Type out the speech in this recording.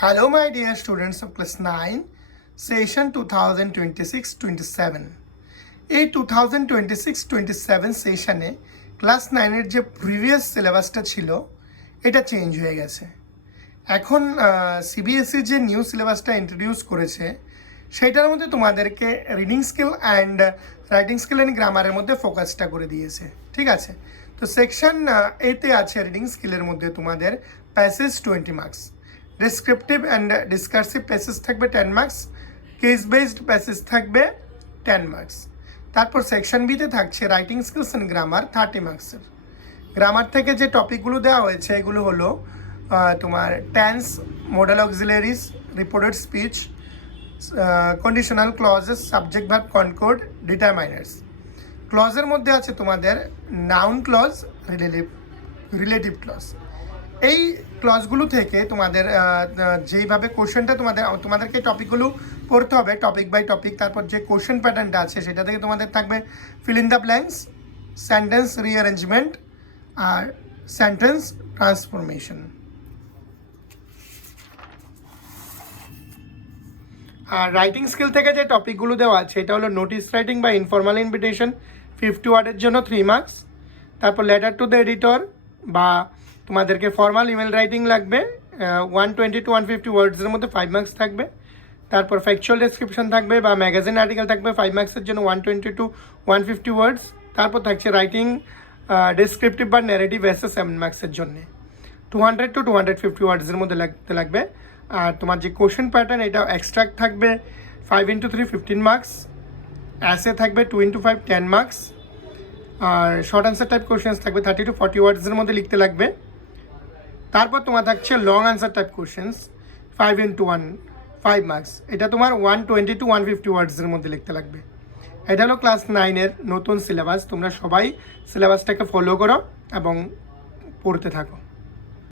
Hello, my dear students of class 9, session 2026-27. এই 2026-27 সেশনে class 9-এর যে প্রিভিয়াস সিলেবাসটা ছিল এটা চেঞ্জ হয়ে গেছে। এখন সিবিএসই যে নিউ সিলেবাসটা ইন্ট্রোডিউস করেছে সেটার মধ্যে তোমাদেরকে reading skill and writing skill and গ্রামারের মধ্যে ফোকাসটা করে দিয়েছে। ঠিক আছে, তো সেকশন এতে আছে রিডিং স্কিলের মধ্যে তোমাদের passage 20 marks, descriptive and discursive passage থাকবে 10 মার্কস, কেস বেসড প্যাসেজ থাকবে 10 মার্কস। তারপর সেকশন বিতে থাকছে রাইটিং স্কিলস অ্যান্ড গ্রামার 30 মার্কসের। গ্রামার থেকে যে টপিকগুলো দেওয়া হয়েছে এগুলো হলো তোমার tense, modal auxiliaries, reported speech, conditional clauses, subject verb concord, determiners. ক্লজের মধ্যে আছে তোমাদের নাউন ক্লজ, রিলেটিভ ক্লজ। এই ক্লজগুলো থেকে তোমাদের যেইভাবে কোশ্চেনটা তোমাদেরকে টপিকগুলো পড়তে হবে টপিক বাই টপিক। তারপর যে কোশ্চেন প্যাটার্নটা আছে সেটা থেকে তোমাদের থাকবে fill in the blanks, sentence rearrangement আর সেন্টেন্স ট্রান্সফরমেশন। আর রাইটিং স্কিল থেকে যে টপিকগুলো দেওয়া আছে এটা হলো নোটিস রাইটিং বা ইনফর্মাল ইনভিটেশন 50 ওয়ার্ডের জন্য 3 মার্কস। তারপর লেটার টু দ্য এডিটর বা তোমাদেরকে ফর্মাল ইমেল রাইটিং লাগবে 120 to 150 ওয়ার্ডসের মধ্যে 5 মার্কস থাকবে। তারপর ফ্যাকচুয়াল ডেসক্রিপশন থাকবে বা ম্যাগাজিন আর্টিকেল থাকবে 5 মার্কসের জন্য 120 to 150 ওয়ার্ডস। তারপর থাকছে রাইটিং ডেসক্রিপটিভ বা ন্যারেটিভ এসে 7 মার্কসের জন্য 200 to 250 ওয়ার্ডসের মধ্যে লাগবে। আর তোমার যে কোশ্চেন প্যাটার্ন এটা এক্সট্রাক্ট থাকবে 5 into 3 15 মার্কস, অ্যাসে থাকবে 2 into 5 10 মার্কস, আর শর্ট অ্যান্সার টাইপ কোশ্চেন্স থাকবে 30 to 40 ওয়ার্ডসের মধ্যে লিখতে লাগবে। তারপর তোমার থাকছে long answer type questions 5 into 1 5 marks, এটা তোমার 120 to 150 ওয়ার্ডসের মধ্যে লিখতে লাগবে। এটা হলো ক্লাস 9-এর নতুন সিলেবাস। তোমরা সবাই সিলেবাসটাকে ফলো করো এবং পড়তে থাকো।